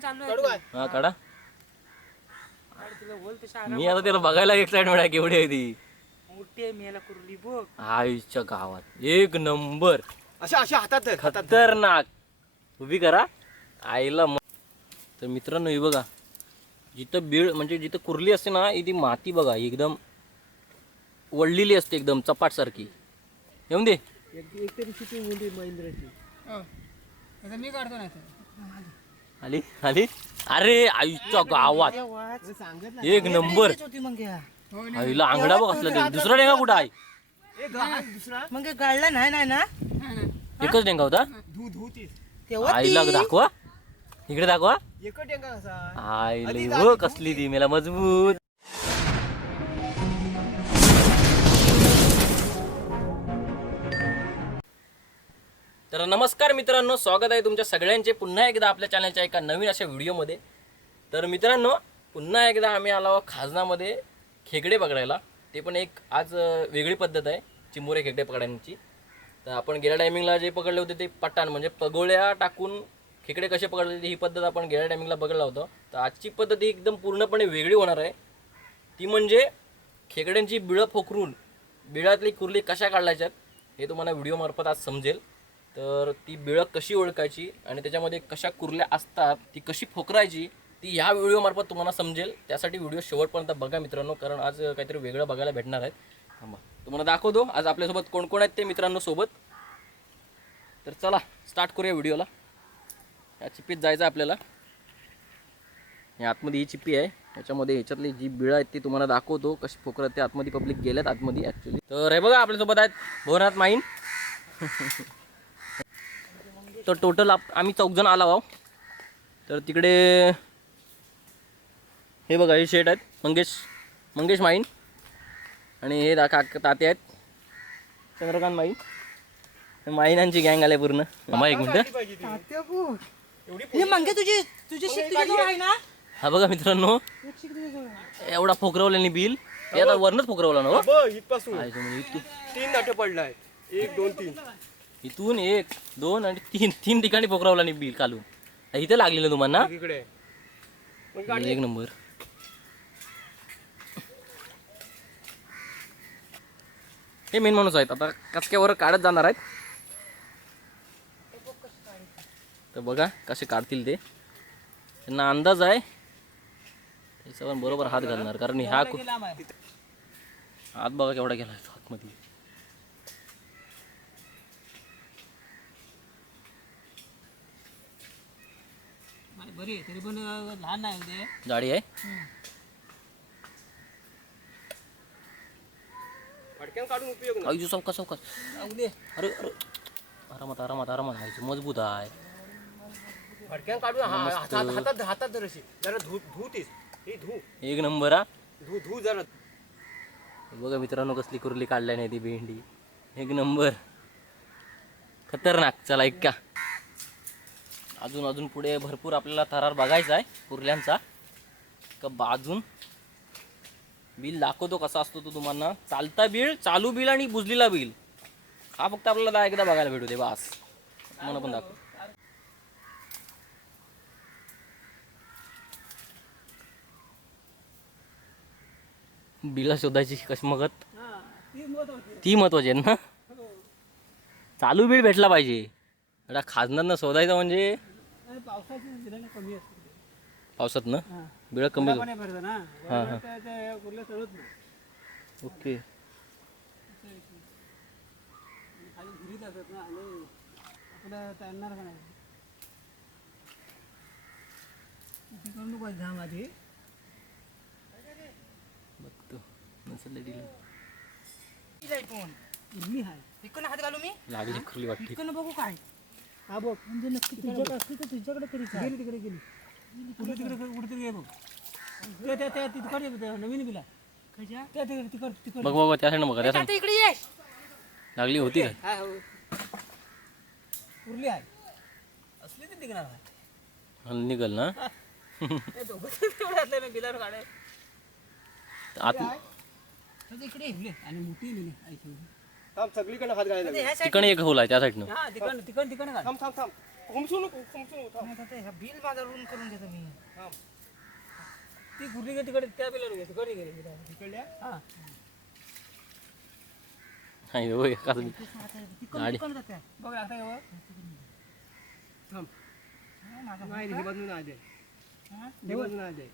चालू काढू आहे हा मी आता त्याला बघायला एक्साइटमेंट आहे केवढी आहे ती. मोठी आहे मेला कुर्ली बघ. आईच्या गावात. एक नंबर. अशा अशा हातात. खतरनाक. उभी करा. आईला म- तर मित्रांनो ही बघा. जिथं बीळ म्हणजे जिथं कुर्ली असते ना ही ती माती बघा एकदम वळलेली असते एकदम चपाट सारखी. येऊन दे. आता मी काढतो नाही. आली आली? अरे आईच्या गावात. एक नंबर. होती मग या. आईला आंगडा बघ असला ते दुसरा डेंगा कुठं आहे? मग गाडला नाही नाही ना? एकच डेंगा होता? आईला दाखवा. इकडे दाखवा. आईला कसली ती मेला मजबूत. तर नमस्कार मित्रांनो स्वागत आहे तुमच्या सगळ्यांचे पुन्हा एकदा आपल्या चॅनलच्या एका नवीन अशा व्हिडिओमध्ये तर मित्रांनो पुन्हा एकदा आम्ही आलो आहोत खाजनामध्ये खेकडे पकडायला. ते पण एक आज वेगळी पद्धत आहे चिंबोरे खेकडे पकडायची. तर आपण गेल्या टायमिंगला जे पकडले होते ते पट्टान म्हणजे पगोळ्या टाकून खेकडे कसे पकडले ही पद्धत आपण गेल्या टायमिंगला बघितला होतं. तर आजची पद्धत ही एकदम पूर्णपणे वेगळी होणार आहे. ती म्हणजे खेकड्यांची बिळं फोकरून बिळातली कुर्ली कशा काढल्याच्यात हे तुम्हाला व्हिडिओमार्फत आज समजेल. तर ती बिळं कशी ओळखायची आणि त्याच्यामध्ये कशा कुर्ल्या असतात ती कशी फोकरायची ती ह्या व्हिडिओमार्फत तुम्हाला समजेल. त्यासाठी व्हिडिओ शेवटपर्यंत बघा मित्रांनो कारण आज काहीतरी वेगळं बघायला भेटणार आहे. थांबा. तुम्हाला दाखवतो आज आपल्यासोबत कोण कोण आहेत ते मित्रांनो सोबत. तर चला स्टार्ट करूया व्हिडिओला या चिप्पीत जायचं आहे आपल्याला. या आतमध्ये ही चिप्पी आहे. याच्यामध्ये ह्याच्यातली जी बिळं आहेत ती तुम्हाला दाखवतो कशी फोकरत ते आतमध्ये पब्लिक गेल्यात आतमध्ये ॲक्च्युली तर हे बघा आपल्यासोबत आहेत भवनाथ माईन. तर टोटल आप आम्ही चौकजण आलो आहो तर तिकडे हे बघा हे शेट आहेत. मंगेश मंगेश माईन आणि हे दा काक ताते आहेत. चंद्रकांत माईन माईनांची गँग आले पूर्ण. एक मिनटं. हे मंगे तुझी तुझी शीट तुझ्याजवळ आहे ना? हा बघा मित्रांनो. एक शीट तुझ्याजवळ एवढा फोकरवल्याने बिल. हे आता वरनच फोकरवला ना हो? बघ इथपासून. आहे तीन नाटे पडलाय. एक दोन तीन. इथून एक दोन आणि तीन. तीन ठिकाणी पोकरावला आणि बिल कालून. इथे लागलेलं तुम्हाला. एक नंबर. हे मेन माणूस आहेत. आता कचक्यावर काढत जाणार आहेत. तर बघा कसे काढतील ते. त्यांना अंदाज आहे. त्याच्यावर बरोबर हात घालणार. कारण ह्या हात बघा केवढा गेला आहे बरी आहे, तरी पण लहान नाही होते. जाडी आहे? फडक्यान काढून उपयोग नाही. आईची चौका चौका अरे अरे. आरामात आरामात आरामात. आहे मजबूत आहे. फडक्यान काढून हा- हातात हातात हातात धर अशी. जरा धू धू ही धू. एक नंबर हा. धू धू जरा. बघा मित्रांनो कसली कुर्ली काढल्या नाही ती भेंडी. एक नंबर. खतरनाक. चला ऐका. अजून अजून पुढे भरपूर आपल्याला थरार बघायचा आहे कुर्ल्यांचा. का बाजून बिल दाखवतो कसा असतो तो तुम्हाला. चालता बिल चालू बिल आणि बुजलेला बिल. हा फक्त आपल्याला दहा एकदा बघायला भेटू दे बास. तुम्हाला पण दाखव. बिला शोधायची कशमगत? ती महत्वाची आहे ना? चालू बिल भेटला पाहिजे. आता खाजनांना शोधायचं म्हणजे पावसाची दिल्याने कमी असते. पावसात ना? बिळ कमी पाणी भरतं ना. हां हां. त्या- त्या कुर्ल्या चढत नाही. ओके. खाली ना आणि आपलं तळणार का नाही तिकडून नको घाम आधी बघतो. नसेल दिलं. फोन मी आहे इकडून हात घालू मी? लागली वाटते. इकडून बघू काय. हा बघ म्हणजे नक्की तुझ्याकडे असली तर तुझ्याकडे तरी गेली तिकडे गेली. कुठे तिकडे कुठे तरी बघ. ते त्या त्या तिकडे नवीन बिला. त्या तिकडे तिकड तिकड. बघ बघ त्या साईडनं बघा त्या आता इकडे ये. लागली होती काय हा उरली आहे. असली ती निघणार आहे. निघल ना? बिलावर काढे आत इकडे आणि मोठी लिहिली शेवटी थांब हात घालायला लागले. तिकडे एक होल आहे त्या साईडनं हा तिकडं तिकडं तिकडं काढ थांब थांब थांब. खोमसू नको खोमसू नको थांब. नाही तर ते ह्या बिल माझा करून घेतो मी. ती तिकडे त्या बिलावर घे तिकडे गेली तिकडल्या हा. नाही एकाच मी तिकडून गाडी. तिकडून जाते. बघ आता हे बघ. थांब. हा, माझा नाही हे बाजून आले. हा? हे बाजून आले.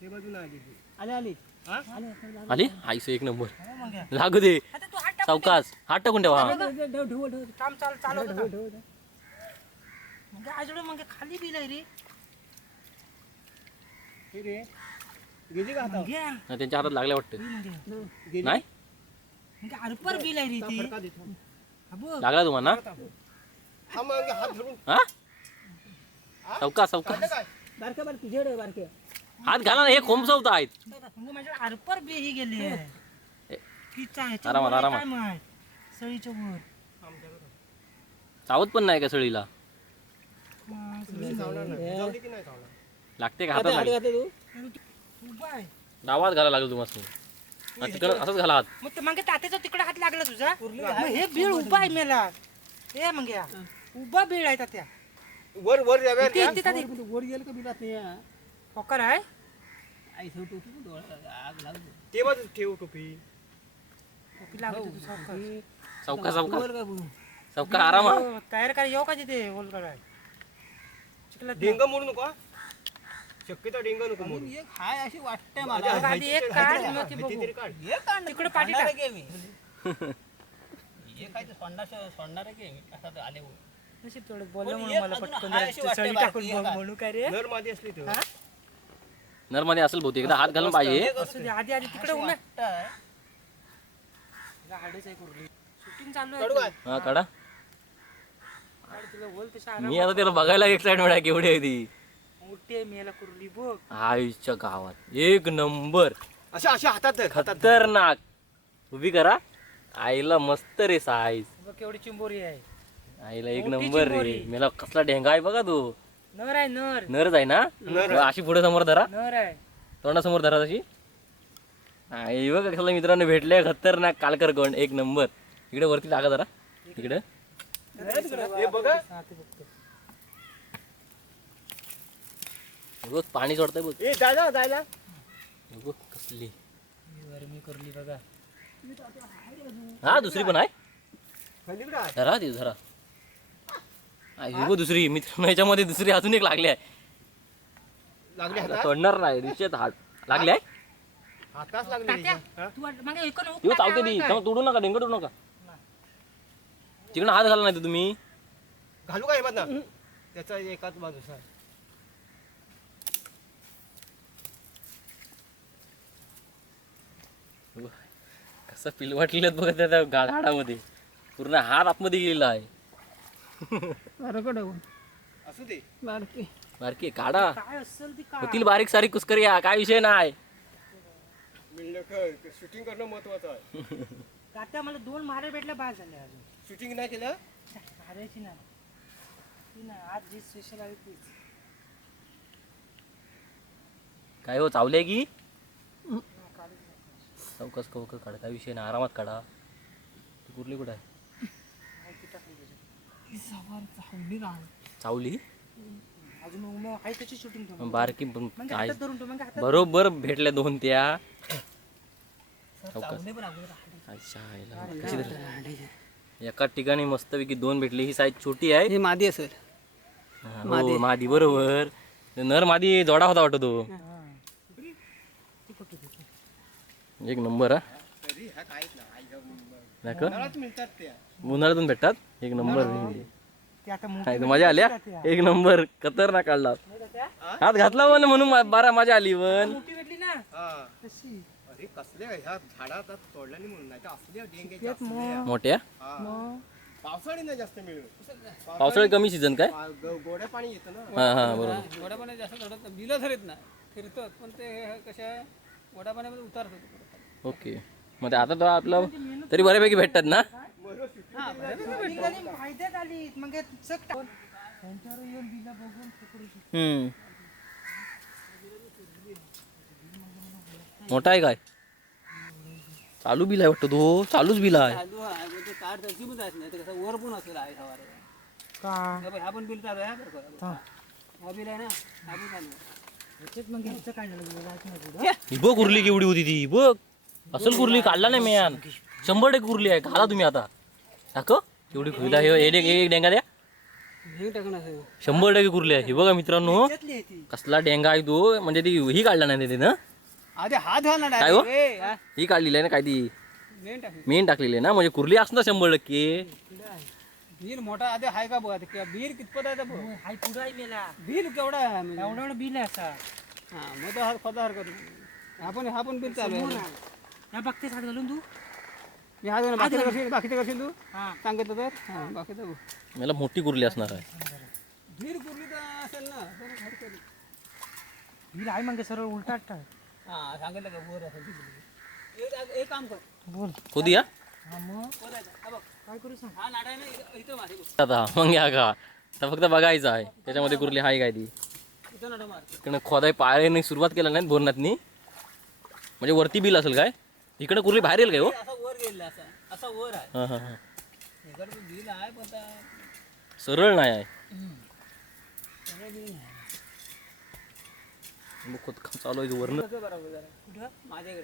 हे बाजून आले. आले आली. आली? आईस एक नंबर. लागू दे. सावकाश हात टाकून ठेवा. मग खाली रे त्यांच्या हातात लागल्या वाटत. नाही? बिल आहे रे लागला तुम्हाला? थांब मग हा? बारके बारके बारके हात घाला ना हे खोमसवत आहेत. मग माझ्या आरपर बी ही गेली आहे. ए, तिचा ह्याच्या आरामात, वर आहे आरामात. काय माहीत? सळीच्या वर. चावत पण नाही का सळीला? हा, लागते का हात हातात लागते? उभा आहे. डावात घाला लागेल तुम्हाला तिकडं असंच घाला हात. मग ते मागे तात्याचा तिकडे हात लागला तुझा? मग हे बीळ उभा आहे मेला. हे मग या. उभा बीळ आहे तात्या. वर वर जाव्या इथे- इथे तात्या. वर- वर गेलं का बिलात नाही हा. होकर आहे? आई ठेव ठेव ठेव, डोळा आग लागू ते बाजू ठेव टोपी टोपी सावकाश. वर का बोलू आराम हा. हो, तयार काय येऊ का तिथे चिखलात डेंग मोडू नको हा. शक्यतो डेंग नको मोडू एक हाय अशी वाटते मला आधी एक काढ, मग ती बघू. हे तिकडे पाठी सोडणार टाक. आहे की मी हे काय ते सोडणार सोडणार आहे की मी असं आले. नशीब थोडं बोललं म्हणून मला पटकन जरा ते टाकून. म्हणू काय रे नर मादी असली तर हा? नरमध्ये असेल बहुतेक. एकदा हात घालून पाहिजे. असू दे आधी आधी तिकडे उम्या वाटतंय. शूटिंग चालू काढू आहे. काय हा काढा. काढ तुला बोल तशा मी आता त्याला बघायला एक्साइटमेंट आहे केवढी आहे ती. मोठी आहे मेला कुर्ली बघ. आईच्या गावात. एक नंबर. अशा अशा हातात धर हातात धर. खतरनाक. उभी करा. आईला मस्त रे साईज बघ केवढी चिंबोरी आहे. आईला एक मोठी नंबर रे. चिंबोरी. मेला कसला ढेंगा आहे बघा तू. नर आहे नर. नरच आहे ना? अशी पुढे समोर धरा. नर आहे. तोंडासमोर धरा तशी. आई बघा कसला मित्रांनो भेटले खतरनाक कालकर गण एक नंबर. इकडे वरती टाका जरा. इकडे. हे बघा. हा बघ पाणी सोडतंय बघ. ए जायला. जायला बघ कसली. ही वरमी कुर्ली बघा. हा दुसरी पण आहे. धरा ती धरा. आई बघ दुसरी मित्रांनो याच्यामध्ये दुसरी अजून एक लागली आहे. लागली आता हातात? सोडणार नाही रिक्षेत हात. लागली आहे? हाताच लागली हा? तू चावते ती. काय? तोडू नका डेंगर तोडू नका. तिकडे हात घाला नाही तुम्ही. घालू का हे ना त्याचा एकाच बाजूचा. कसं पिलवाटलेत बघा त्या त्या गा- झाडामध्ये पूर्ण हात आतमध्ये गेलेला आहे. असू दे. बारके. बारकी काढा. काय असेल ती होतील बारीक सारीक कुस्करिया काय विषय नाही. शूटिंग करणं महत्वाचं आहे. तात्या मला दोन मारे भेटल्या बाद झाले अजून. शूटिंग नाही केलं? मारायची ती नाही आज जी स्पेशल आहे तीच. काय हो चावले की? चौकस कवक काढा काय विषय नाही आरामात काढा. ती कुठली कुठं आहे माहिती टाकली त्याच्यात. ही सवार चावली? बारकी पण मग काय? हातात बरोबर भेटल्या दोन त्या. अच्छा. कशी धरली? एका ठिकाणी मस्तपैकी दोन भेटले. ही साईज छोटी आहे. हे मादी असेल हा, हो मादी बरोबर. नर मादी जोडा होता वाटतो तो. एक नंबर हा. नाही नाही का? घरात मिळतात त्या. उन्हाळ्यातून भेटतात? एक नंबर ती आता मोठी हाय, तर मजा आल्या एक नंबर खतरनाक काढला हात घातला पण म्हणून मा- बारा मजा आली पण मोठी भेटली ना? हा. तशी. अरे कसले ह्या झाडात नाही म्हणून नाही तर असल्या डेंग्याच्या असल्या. मोठ्या? हा. पावसाळी नाही जास्त मिळत. पावसाळ्यात कमी सीझन काय? पा- ग- गोड्या पाणी येतं ना. हा हा बरोबर. वडापाने जास्त चढत बिलं धरीत ना फिरतात पण ते कशा वडापाण्यामध्ये उतारतात. ओके. मग ते आता तर आपलं तरी बऱ्यापैकी भेटतात ना? हम्म. मोठा आहे काय? चालू बिल आहे वाटतं तो. चालूच बिल आहे. ते ते बघ कुर्ली केवढी होती ती. बघ. असल कुर्ली काढला नाही मॅन शंभर टक्के कुर्ली आहे घाला तुम्ही आता. दाखव. केवढी कुर्ली आहे हे एक एक डेंगा द्या. शंभर टक्के कुर्ली आहे. हे बघा मित्रांनो कसला डेंगा आहे तो. म्हणजे ती ही काढला नाही त्याने ना काय हो? हा. काढलेली आहे ना काय ती? मेन टाकली. मेन टाकलेली आहे ना म्हणजे कुर्ली असणार शंभर टक्के. बिल मोठा आधी हाय का बघा बिल कितपत आहे तर बघ. हाय पुढं आहे मेला. बिल केवढा आहे म्हणजे? एवढं एवढं बिल आहे असा हा मग तर हा खोदा हरकत नाही. हा पण हा पण बिल चालू आहे. या बघतेस हात घालून तू. मी हा बाकीचं करशील? बाकीचं करशील तू? हा. सांगितलं तर? हा बाकीचं बघ. मला मोठी कुर्ली असणार आहे. बिल कुर्ली तर असेल ना तर. बिल आहे मग सरळ उलटा टाक हा सांगितलं का? वर असेल ती. एक एक काम कर. बोल. खोदी या? हा मग? वर आहे का? हा बघ. काय करू सांग? हा नाडा आहे ना इथं- इथं मारे बघ. आता मग या का? आता फक्त बघायचं आहे. त्याच्यामध्ये कुर्ली आहे काय ती? इथं नाडा मार. खोदाय पायाने सुरुवात केला नाही बोरनाथनी म्हणजे वरती बिल असेल काय? इकडे कुर्ली बाहेर येईल काय हो? असा वर गेलेला असा. असा वर आहे. हां हां हां. इकडे पण बिल आहे पण आता सरळ नाही आहे. सगळं बिल नाही मग खोदकाम चालू आहे वरनं? कसं बरोबर जरा? कुठं? माझ्याकडे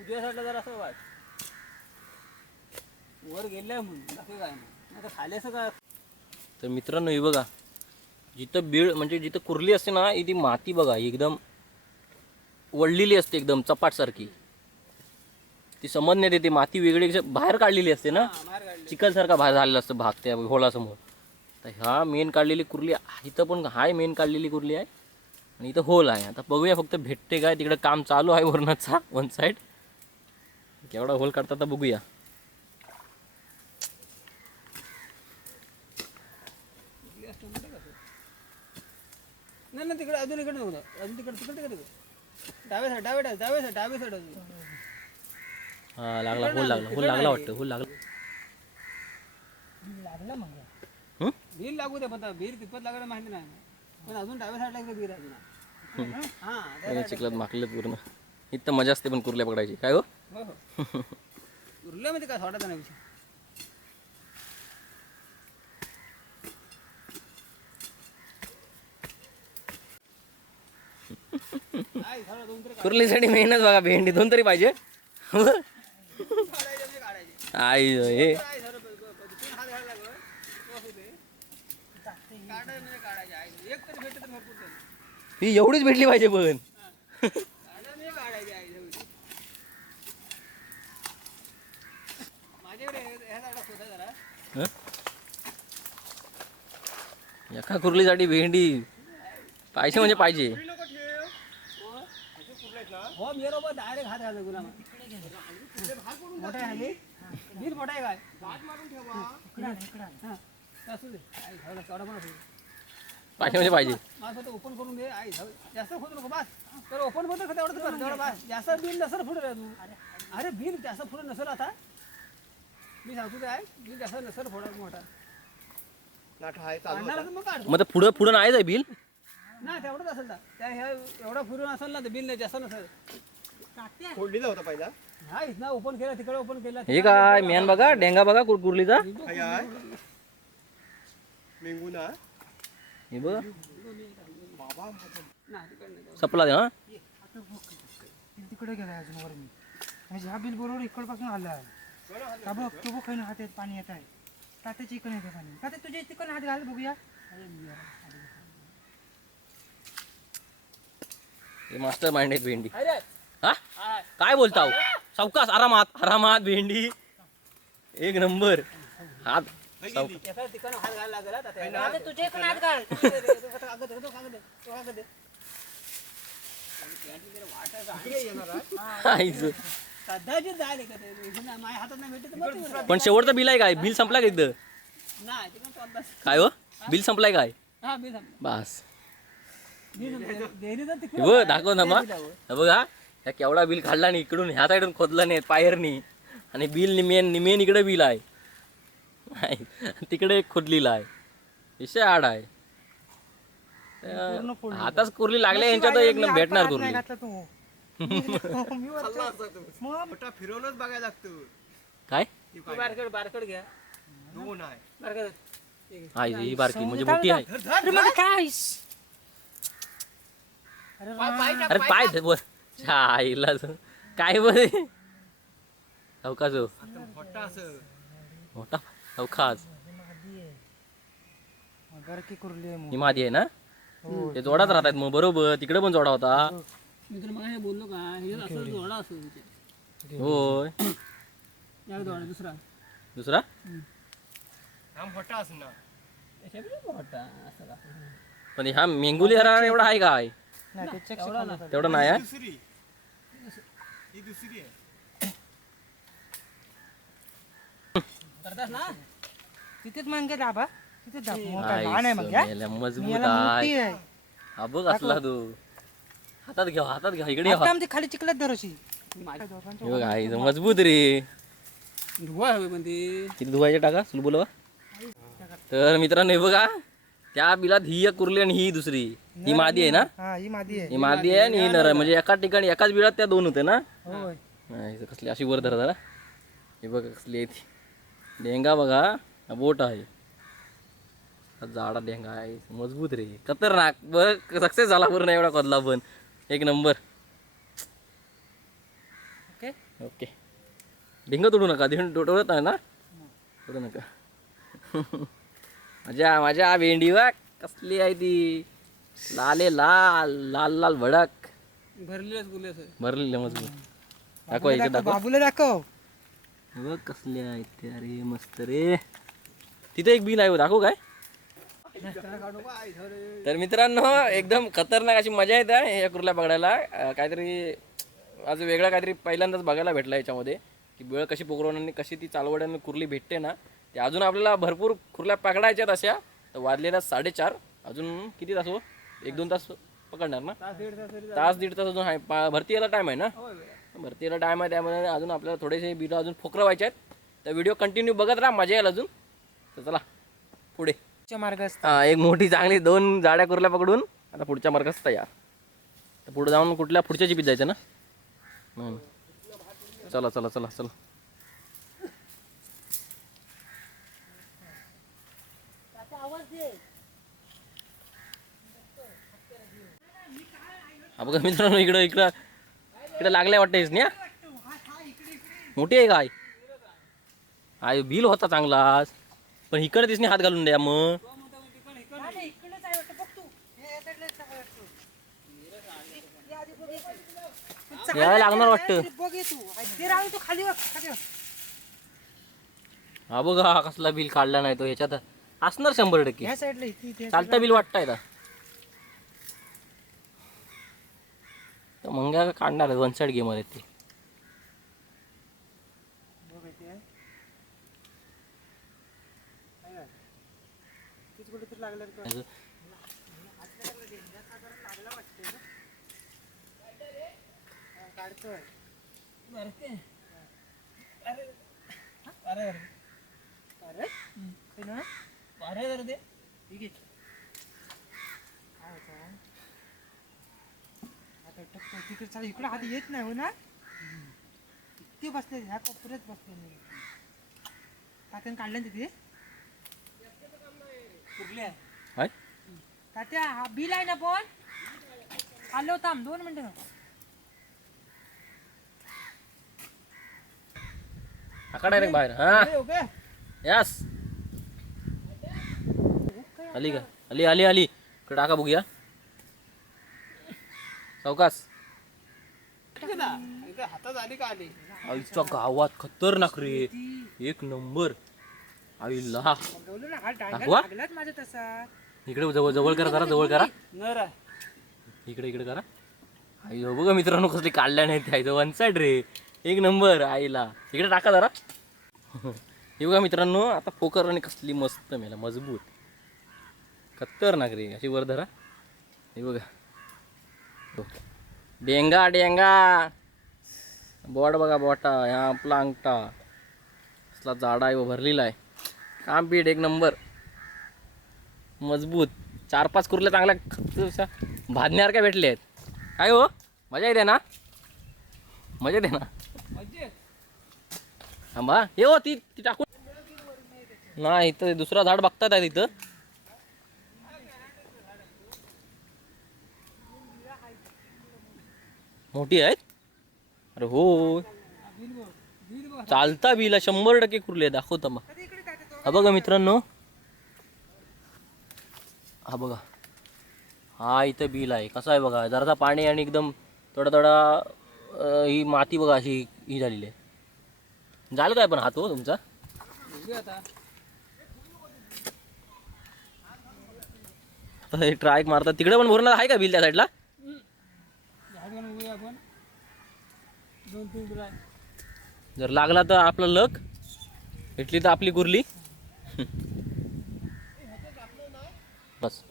उजव्या साईडला असं वाट. वर गेलं म्हणून बाकी काय नाही. आता खाली असं का तर मित्रांनो हे बघा जिथं बीळ म्हणजे जिथं कुर्ली असते ना ही ती माती बघा एकदम वळलेली असते एकदम चपाटसारखी. ती समजण्यात येते माती वेगळी बाहेर काढलेली असते ना? हा, बाहेर चिखलसारखा बाहेर झालेला असतं भाग त्या होलासमोर. तर ह्या मेन काढलेली कुर्ली इथं पण हाय मेन काढलेली कुर्ली आहे. आणि इथं होल आहे. आता बघूया फक्त भेटते काय तिकडे काम चालू आहे वरणाचा वन साईड. केवढा होल काढतात आता बघूया. नाही तिकडे अजून इकडे अजून तिकडे तिकडे डाव्या साईड डाव्या साईड डाव्या साईड हा लागला होल लागला होल लागला वाटतं होल लागला. बिल लागलं मग. हं? बिल लागू दे पण आता बिल कितपत लागलं माहिती नाही. पण अजून डाव्या साईडला बिल आहे अजून हा. त्याने चिखलात माकलेत पूर्ण. इथं मजा असते पण कुर्ल्या पकडायची. काय हो? हो हो. उरल्यामध्ये काय सोडायचा नाही विषय काय झालं दोन तरी कुर्लीसाठी मेहनत बघा भेंडी दोन तरी पाहिजे. आई हे. ही एवढीच भेटली पाहिजे पण एका कुर्लीसाठी भेंडी पाहिजे म्हणजे पाहिजे. हो मी बरोबर डायरेक्ट हात घालतो गुलाम. मोठा आहे बिल मोठा आहे काय? असू दे. आई झालं पण असू पाहिजे म्हणजे माझं फक्त ओपन करून दे. आई झालं जास्त खोदू नको बस. तर ओपन होतं का तेवढं कर तेवढं बस. जास्त बिल नसेल पुढे रे तू. अरे बिल जास्त पुढे नसेल आता. मी सांगतो ते आहे बिल जास्त नसेल फोडा मोठा. मग पुढं पुढं नाही आहे बिल? नाही तेवढंच असेल ना. त्या ह्या एवढा फिरून असेल ना तर बिल नाही जास्त नसेल. फोडलेला होता पहिला. हा इथं ओपन केला तिकडे ओपन केला. हे काय मेन बघा डेंगा बघा कुर- कुर्लीचा. मेंगुना हे बघा. बाबा. माझा नाही तिकडे नाही सपला दे हा. आता बघ. बिल तिकडे गेलाय अजून वर मी म्हणजे ह्या बिल बरोबर इकडपासून आलं आहे का बघ तो बघ खाईन हात येत पाणी येत आहे. तात्याच्या इकडे येते पाणी. तात्या तुझ्या तिकडे हात घाल बघूया. मास्टर माइंड आहेत भेंडी अरे हा काय बोलता हो? सावकाश आरामात आरामात भेंडी एक नंबर हात. पण शेवटचं बिल आहे काय बिल संपला का अंदाज. काय हो बिल संपलाय काय हा. बस हे आहे. दाखव ना मग. हे बघा ह्या केवढा बिल काढला नाही इकडून ह्या साईडून खोदलं नाही पायरनी. आणि बिल निमेन निमेन इकडे बिल आहे. आहे. तिकडे एक खोदलेला आहे. विषय आड आहे. आताच कुर्ली लागल्या यांच्यात एक न- भेटणार कुर्ली फिरवूनच बघायला लागतो. काय? बारकड बारकड घ्या. दोन आहे. बारकड. आहे ही बारकी म्हणजे मोठी आहे. काय? अरे पाय- वर आईला. काय बरे अवकाश हो मोठा असं. मोठा? अवकाश ही मादी आहे ना? हो ते जोडाच राहतात मग बरोबर. तिकडे पण जोडा होता. मी तुला मग बोललो का? हे असं जोडा असतो होय. दुसरा. दुसरा? पण हा मेंगुली हरा एवढा आहे काय? तेवढं नाही आहे. दुसरी दुसरी आहे. करतास ना? तिथेच मांगे दाबा. तिथेच मजबूत आहे. हा बघ असला तू. हातात घ्या हातात घ्या इकडे आमची खाली हे बघ आई मजबूत रे. धुवा हवे किती धुवायचे टाका सुल बोलवा तर मित्रांनो हे बघा त्या बिलात ही एक कुर्ली आणि ही दुसरी. ही मादी आहे ना? हा ही मादी आहे. ही मादी आहे आणि ही नर आहे. म्हणजे एका ठिकाणी एकाच बिळात त्या दोन होते ना? होय. नाही, इथं कसली अशी वर धरा जरा. हे बघा कसली आहे ती. लेंगा बघा हा बोट आहे. हा जाडा लेंगा आहे. मजबूत रे. खतरनाक. बघ सक्सेस झाला पूर्ण एवढा कदला पण. एक नंबर ओके ओके ढिंग तोडू नका. ढिंग तोडत नाही ना? तोडू नका. माझ्या माझ्या भेंडी बघ. कसली आहे ती. लाले लाल लाल लाल भडक. भरलेच गुले असं. भरलेलं मजबूत दाखवा इकडे दाखवा बाबूला दाखव. हे बघ कसले आहेत ते अरे मस्त रे. तिथे एक बिल आहे हो, दाखवू काय. तर मित्रांनो एकदम खतरनाक अशी मजा येते हा या कुर्ल्या पकडायला अं, काहीतरी आज वेगळा काहीतरी पहिल्यांदाच बघायला भेटला याच्यामध्ये की वेळ कशी पकडून आणि कशी ती चालवड्याने कुर्ली भेटते ना ते अजून आपल्याला भरपूर कुर्ल्या पकडायच्यात अशा तर वाजलेल्या साडेचार अजून किती तास हो? एक दोन तास पकडणार ना? तास दीड तास तरी तास दीड तास अजून आहे. पा- भरती यायला टाईम आहे ना? होय बे. भरतीला टाईम आहे त्यामध्ये अजून आपल्याला थोडेसे बिलं अजून फोकरवायचे आहेत. तर व्हिडिओ कंटिन्यू बघत राहा मजा येईल अजून. तर चला पुढे. मार्ग असतात हा एक मोठी चांगली दोन जाड्या कुर्ल्या पकडून आता पुढच्या मार्गास तयार तर पुढे जाऊन कुठल्या पुढच्या चिपीत जायचं ना? हम्म. चला चला चला चला. बघा मित्रांनो इकडं इकडं इकडं लागल्या वाटतेस ना मोठी आहे काय आहे बिल होता चांगला पण इकडे दिसणे हात घालून द्या मग. यायला लागणार वाटतं. हा बघा कसला बिल काढला नाही तो ह्याच्यात असणार शंभर टक्के. चालता बिल वाटताय तर मंगा काढणार वन साईड गेम आहेत ते. हा. अरे अरे. अरे अरे. ते ना अरे जरा ते ठीक आहे काय होतं? टप्प तिकडे चाल इकडे हात येत नाही हो ना? किती बसले ह्या कोपऱ्यात बसले नाही तात्याने काढलं ना तिथे? कुठले आहे काय? तात्या हा बिल आहे ना पण? आलो थांब दोन मिनिटं. आका डायरेक्ट बाहेर. हा. Okay, okay yes. आली का? आली आली आली. इकडे टाका बघूया. इथं हातात आली का आली? आईच्या गावात खतरनाक रे. एक नंबर. आईला डायगा दाखवा. लागलाच माझा तसा. इकडे जवळ जवळ करा जरा जवळ करा. नर इकडे इकडे करा. आई हो बघा मित्रांनो कसली काढल्या नाही त्या. वन साईड रे. एक नंबर आईला इकडे टाका जरा. हे बघा मित्रांनो आता फोकर आणि कसली मस्त मेला. मजबूत. खतरनाक रे. अशी वर धरा. हे बघा. डेंगा डेंगा. बॉट बघा बोटा. ह्या आपला अंगठा. असला जाडा आहे भरलेला आहे. काम पीठ एक नंबर. मजबूत. चार पाच कुर्ल्या चांगल्या भाजण्यावर भाजण्यासारख्या भेटले आहेत. काय हो? मजा येते ना? मजा येते ना? थांबा. हे हो ती ती टाकून. नाही इथं दुसरा झाड बघतात आहे तिथं मोठी आहेत? अरे हो बिल चालता बिला शंभर टक्के कुरले दाखवता मग. हा बघा मित्रांनो. हा बघा. हा इथं बिल आहे. कसं आहे बघा जरासा पाणी आणि एकदम थोडा थोडा ही माती बघा अशी ही झालेली आहे. झालं काय पण हात हो तुमचा? बघूया हे मारतात. तिकडे पण भरणार आहे का बिल त्या साईडला? बघूया आपण. दोन तीन आहे जर लागला तर आपलं लक भेटली तर आपली कुरली बस.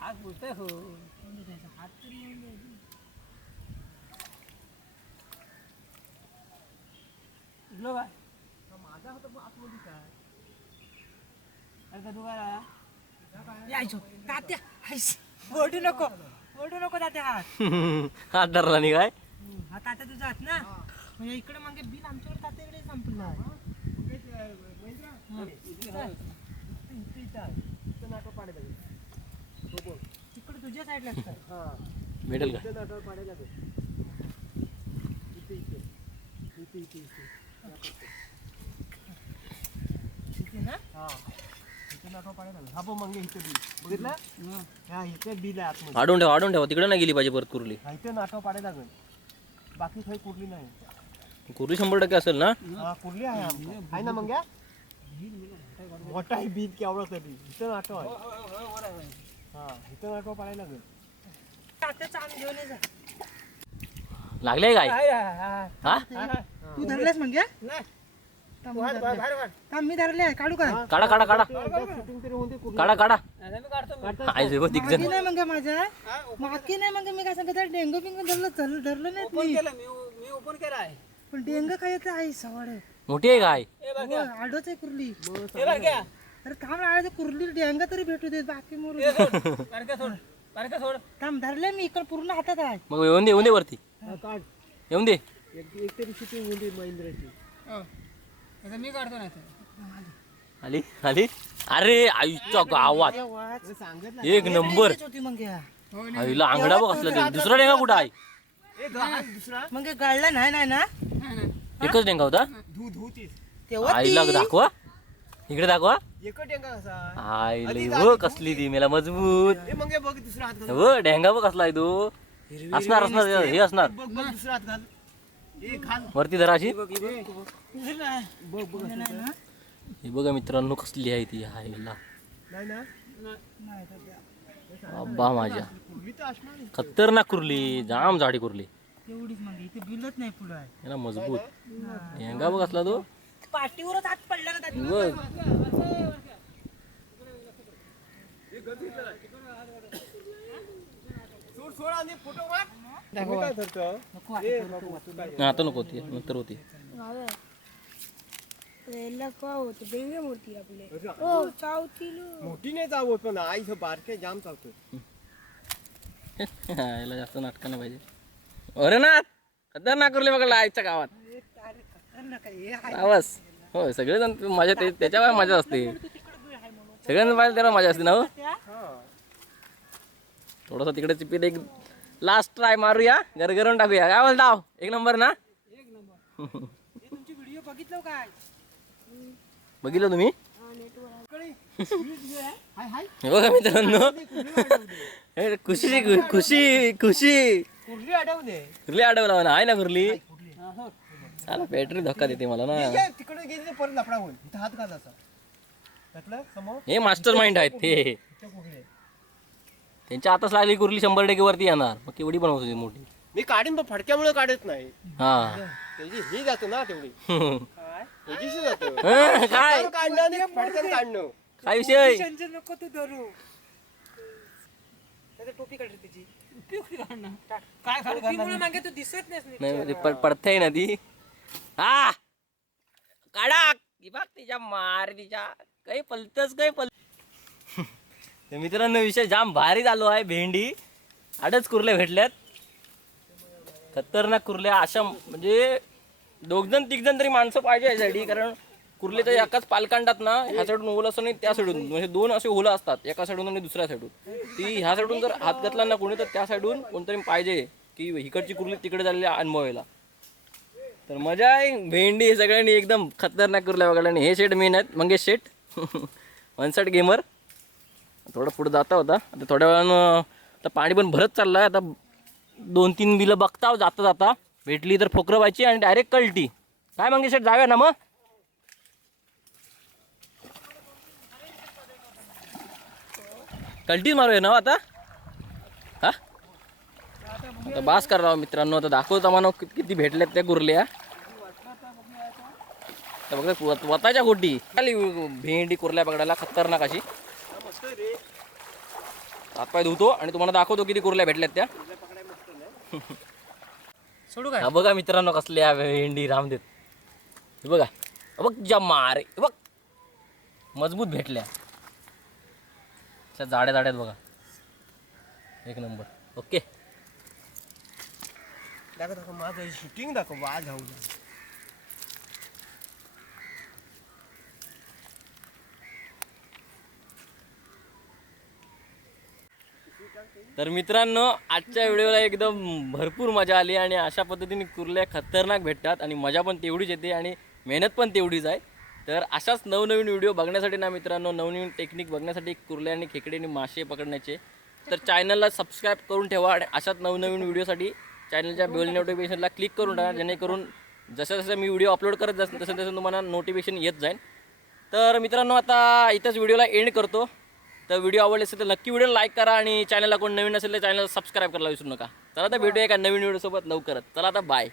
हात बोलतोय हो उठलो काय अरे का ओरडू नको ओरडू नको तात्या हात हात धरला नाही काय हा तात्या तुझा हात ना। म्हणजे इकडे मागे बिल आमच्यावर तात्याकडे संपलं तिकडे तुझ्या साईडला भेटेल का? तिथे ना? हा हं. हा वाढून ठेवा वाढून ठेवा. तिकडे नाही गेली पाहिजे परत कुरली. नाटक पाडायला लागेल. बाकी काही कुठली नाही. कुरली शंभर टक्के असेल ना? हा कुठली आहे ना मग? मोठा आहे बीज केवढा तरी. इथं नाटक आहे. हा इथं नाटक पाडायला लागेल. लागले काय. हा तू धरलेस म्हणजे नाही. थांब, मी धरले. काढ. का? काढा काढा काढा. शूटिंग तरी होते कुठली. काढा काढा. नाही. आहे मग माझ्या. हा, नाही मग मी काय सांगत आहे, डेंगू बिंगू धरलं धरलं धरलं नाही ओपन मी. केलं मी मी ओपन केलं आहे. पण डेंगू काय येतं आई सवाड आहे. मोठी आहे काय हो, आडोच आहे कुर्ली. बरं अरे थांब आडोच कुर्ली डेंगा तरी भेटू देत बाकी मोर सोड थांब धरले मी इकडे पूर्ण हातात आहे. मग येऊन दे येऊन दे वरती. काढ. येऊन दे. आता मी काढतो नाही. आली? आली? अरे आईच्या गावात. सांगत एक नंबर. तेच होती मग या. आईला आंगडा बघ असला ते दुसरा डेंगा कुठं आहे? एक हा. दुसरा? मग हे गाळला नाही नाही ना. एकच डेंगा होता? तेव्हा आईला दाखवा. इकडे दाखवा. एकच डेंगा कसा आईला हो कसली ती मेला मजबूत. हे मग हे बघ दुसरा हात घाल. हो डेंगा बघ कसला आहे तो. असणार असणार हे असणार. बघ बघ दुसरा हात हे घाल. वरती जरा अशी. हे बघा मित्रांनो कसली आहे ती आईला नाही ना नाही तर द्या. बाबा माझ्या. खतरनाक कुरली जाम झाडी कुरली. याला मजबूत. डेंगा बघ असला तो. पाठीवरच हात पडला ना त्याच्या. बघ. आता. नको होती नंतर होती. डेंगे मोठी आपले. हो चावतील मोठी नाही चावत पण आई बारके जाम चावतो याला जास्त नाटकं नाही पाहिजे. अरे ना खतरनाक कुरली बघा आईच्या गावात. हे. आवाज हो सगळेजण मजा ते त्याच्यावर मजा असते. सगळ्यांना पाहिजे त्याला मजा असते ना हो? थोडंसं तिकडे चिपीत एक लास्ट ट्राय मारूया. गरगरून टाकूया. काय बोलता? एक नंबर ना? हे तुमची व्हिडिओ बघितलं काय बघितलं तुम्ही? हाय हाय. हे बघा मित्रांनो? हे खुशीची खु- खुशी खुशी कुर्ली दे कुर्ली अडवला ना आहे ना कुर्ली चाला बॅटरी धक्का देते मला ना. तिकडे गेली तर परत लपडा होईल इथं हात घालायचा त्यातलं समोर. हे मास्टर माइंड आहेत ते. त्यांच्या हाताच लागली कुर्ली शंभर टक्के वरती येणार. मग केवढी पण होती मोठी मी काढीन पण फडक्यामुळे काढत नाही. हा. त्याची ही जातो ना तेवढी. जातो. हं, काय? काढणं आणि फडक्यानं काढणं. काय विषय? चंचल नको तू धरू. त्याची टोपी काढ रे त्याची उपयुक्त काढणं. काय खाली टोपीमुळे मागे तू दिसत नाहीस नीट. नाही म्हणजे पड- पडतंय ना ती. हा. काढा. बघ तिच्या मार तिच्या काही पलतच काही पल तर मित्रांनो विषय जाम भारी झालो आहे भेंडी आठच कुर्ले भेटल्यात. खतरनाक कुर्ल्या अशा म्हणजे दोघजण तिघजण तरी माणसं पाहिजे यासाठी कारण कुर्लेच्या एकाच पालकांडात ना ह्या साईडून ओलं असं नाही त्या साईडून. म्हणजे दोन असे ओलं असतात एका साईडून आणि दुसऱ्या साईडून. ती ह्या साईडून जर हात घातला ना कोणी तर त्या साईडून कोणतरी पाहिजे की इकडची कुर्ली तिकडे झालेली अनुभवायला. तर मजा आहे भेंडी हे सगळ्यांनी एकदम खतरनाक कुर्ल्या वगैरे आणि हे शेट मेन आहेत मंगेश शेट. वन गेमर थोडं पुढं जाता होता. आता थोड्या वेळानं आता पाणी पण भरत चाललं आहे आता दोन तीन बिलं बघता जाता जाता. भेटली तर फोकरं व्हायची आणि डायरेक्ट कळटी काय मंगेश शेट जाऊया ना मग? कल्टीच मारूया ना हो आता? हा? आता बास करा राव मित्रांनो आता दाखवतो आम्हाला किती भेटल्यात त्या कुर्ल्या तर बघा स्वतःच्या वताच्या गोटी. भेंडी कुर्ल्या पकडायला खतरनाक अशी. हातपाय धुतो आणि तुम्हाला दाखवतो किती कुर्ल्या भेटल्यात त्या. सोडू काय? बघा मित्रांनो कसल्या भेंडी रामदेत हे बघा. बघ जम्मा अरे हे बघ. मजबूत भेटल्या. त्या जाड्या जाड्यात बघा. एक नंबर. ओके. दाखव दाखव. माझं शूटिंग दाखव. वाज हाऊ तर मित्रांनो आजच्या व्हिडिओला एकदम भरपूर मजा आली आणि अशा पद्धतीने कुर्ल्या खतरनाक भेटतात आणि मजा पण तेवढीच येते आणि मेहनत पण तेवढीच आहे. तर अशाच नवनवीन व्हिडिओ बघण्यासाठी ना मित्रांनो नवनवीन टेक्निक बघण्यासाठी कुर्ल्या आणि खेकडे आणि मासे पकडण्याचे. तर चॅनलला सबस्क्राईब करून ठेवा आणि अशाच नवनवीन व्हिडिओसाठी चॅनलच्या बेल नोटिफिकेशनला क्लिक करून टाका जेणेकरून जसं जसं मी व्हिडिओ अपलोड करत जाईन तसं तसं तुम्हाला नोटिफिकेशन येत जाईल तर मित्रांनो आता इथंच व्हिडिओला एंड करतो. तर व्हिडिओ आवडले असेल तर नक्की व्हिडिओ लाईक करा आणि चॅनलला कोण नवीन असेल तर चॅनलला सबस्क्राईब करायला विसरू नका. चला तर भेटूया एका नवीन व्हिडिओसोबत लवकरच. चला आता बाय